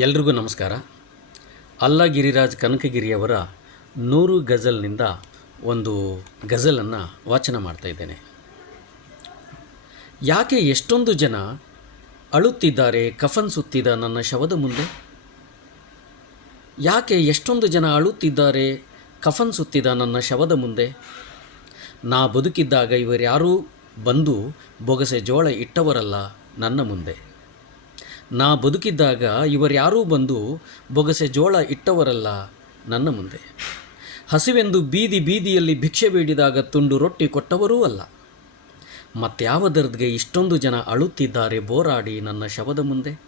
ಎಲ್ರಿಗೂ ನಮಸ್ಕಾರ. ಅಲ್ಲ ಗಿರಿರಾಜ್ ಕನಕಗಿರಿಯವರ ನೂರು ಗಜಲ್ನಿಂದ ಒಂದು ಗಜಲನ್ನು ವಾಚನ ಮಾಡ್ತಾ ಇದ್ದೇನೆ. ಯಾಕೆ ಎಷ್ಟೊಂದು ಜನ ಅಳುತ್ತಿದ್ದಾರೆ, ಕಫನ್ ಸುತ್ತಿದ ನನ್ನ ಶವದ ಮುಂದೆ? ಯಾಕೆ ಎಷ್ಟೊಂದು ಜನ ಅಳುತ್ತಿದ್ದಾರೆ, ಕಫನ್ ಸುತ್ತಿದ ನನ್ನ ಶವದ ಮುಂದೆ? ನಾ ಬದುಕಿದ್ದಾಗ ಇವರ್ಯಾರೂ ಬಂದು ಬೊಗಸೆ ಜೋಳ ಇಟ್ಟವರಲ್ಲ ನನ್ನ ಮುಂದೆ. ನಾ ಬದುಕಿದ್ದಾಗ ಇವರ್ಯಾರೂ ಬಂದು ಬೊಗಸೆ ಜೋಳ ಇಟ್ಟವರಲ್ಲ ನನ್ನ ಮುಂದೆ. ಹಸಿವೆಂದು ಬೀದಿ ಬೀದಿಯಲ್ಲಿ ಭಿಕ್ಷೆ ಬೇಡಿದಾಗ ತುಂಡು ರೊಟ್ಟಿ ಕೊಟ್ಟವರೂ ಅಲ್ಲ. ಮತ್ಯಾವ ದರ್ದ್ಗೆ ಇಷ್ಟೊಂದು ಜನ ಅಳುತ್ತಿದ್ದಾರೆ ಬೋರಾಡಿ ನನ್ನ ಶವದ ಮುಂದೆ.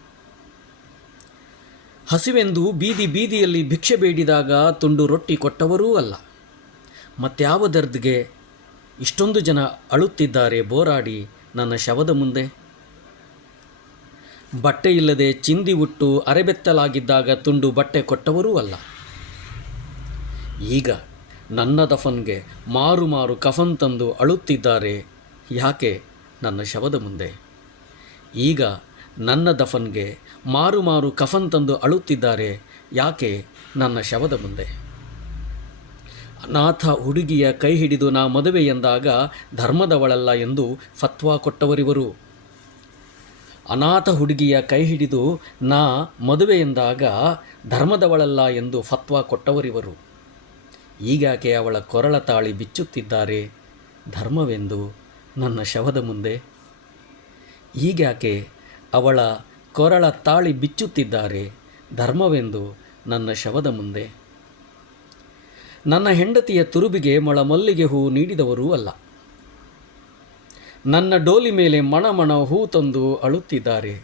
ಹಸಿವೆಂದು ಬೀದಿ ಬೀದಿಯಲ್ಲಿ ಭಿಕ್ಷೆ ಬೇಡಿದಾಗ ತುಂಡು ರೊಟ್ಟಿ ಕೊಟ್ಟವರೂ ಅಲ್ಲ. ಮತ್ಯಾವ ದರ್ದ್ಗೆ ಇಷ್ಟೊಂದು ಜನ ಅಳುತ್ತಿದ್ದಾರೆ ಬೋರಾಡಿ ನನ್ನ ಶವದ ಮುಂದೆ. ಬಟ್ಟೆ ಇಲ್ಲದೆ ಚಿಂದಿ ಉಟ್ಟು ಅರೆಬೆತ್ತಲಾಗಿದ್ದಾಗ ತುಂಡು ಬಟ್ಟೆ ಕೊಟ್ಟವರೂ ಅಲ್ಲ. ಈಗ ನನ್ನ ದಫನ್ಗೆ ಮಾರು ಮಾರು ಕಫನ್ ತಂದು ಅಳುತ್ತಿದ್ದಾರೆ. ಯಾಕೆ? ನನ್ನ ಶವದ ಮುಂದೆ. ಈಗ ನನ್ನ ದಫನ್ಗೆ ಮಾರು ಮಾರು ಕಫನ್ ತಂದು ಅಳುತ್ತಿದ್ದಾರೆ. ಯಾಕೆ? ನನ್ನ ಶವದ ಮುಂದೆ. ಅನಾಥ ಹುಡುಗಿಯ ಕೈ ಹಿಡಿದು ನಾ ಮದುವೆ ಎಂದಾಗ ಧರ್ಮದವಳಲ್ಲ ಎಂದು ಫತ್ವಾ ಕೊಟ್ಟವರಿವರು. ಅನಾಥ ಹುಡುಗಿಯ ಕೈ ಹಿಡಿದು ನಾ ಮದುವೆ ಎಂದಾಗ ಧರ್ಮದವಳಲ್ಲ ಎಂದು ಫತ್ವಾ ಕೊಟ್ಟವರಿವರು. ಈಗಾಕೆ ಅವಳ ಕೊರಳ ತಾಳಿ ಬಿಚ್ಚುತ್ತಿದ್ದಾರೆ. ಧರ್ಮವೆಂದು ನನ್ನ ಶವದ ಮುಂದೆ. ಈಗಾಕೆ ಅವಳ ಕೊರಳ ತಾಳಿ ಬಿಚ್ಚುತ್ತಿದ್ದಾರೆ. ಧರ್ಮವೆಂದು ನನ್ನ ಶವದ ಮುಂದೆ. ನನ್ನ ಹೆಂಡತಿಯ ತುರುಬಿಗೆ ಮೊಳ ಮಲ್ಲಿಗೆ ಹೂ ನೀಡಿದವರೂ ಅಲ್ಲ. ನನ್ನ ಡೋಲಿ ಮೇಲೆ ಮಣಮಣ ಮಣ ಹೂ ತಂದು ಅಳುತ್ತಿದ್ದಾರೆ.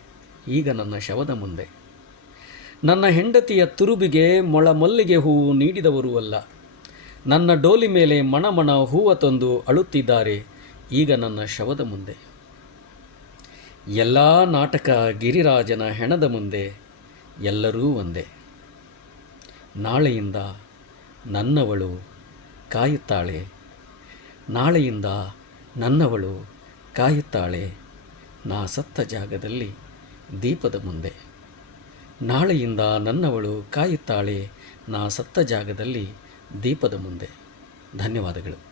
ಈಗ ನನ್ನ ಶವದ ಮುಂದೆ. ನನ್ನ ಹೆಂಡತಿಯ ತುರುಬಿಗೆ ಮೊಳ ಮಲ್ಲಿಗೆ ಹೂವು ನೀಡಿದವರು ಅಲ್ಲ. ನನ್ನ ಡೋಲಿ ಮೇಲೆ ಮಣಮಣ ಮಣ ಹೂವ ತಂದು ಅಳುತ್ತಿದ್ದಾರೆ. ಈಗ ನನ್ನ ಶವದ ಮುಂದೆ. ಎಲ್ಲ ನಾಟಕ ಗಿರಿರಾಜನ ಹೆಣದ ಮುಂದೆ ಎಲ್ಲರೂ ಒಂದೇ. ನಾಳೆಯಿಂದ ನನ್ನವಳು ಕಾಯುತ್ತಾಳೆ. ನಾಳೆಯಿಂದ ನನ್ನವಳು ಕಾಯುತ್ತಾಳೆ. ನಾ ಸತ್ತ ಜಾಗದಲ್ಲಿ ದೀಪದ ಮುಂದೆ. ನಾಳೆಯಿಂದ ನನ್ನವಳು ಕಾಯುತ್ತಾಳೆ. ನಾ ಸತ್ತ ಜಾಗದಲ್ಲಿ ದೀಪದ ಮುಂದೆ. ಧನ್ಯವಾದಗಳು.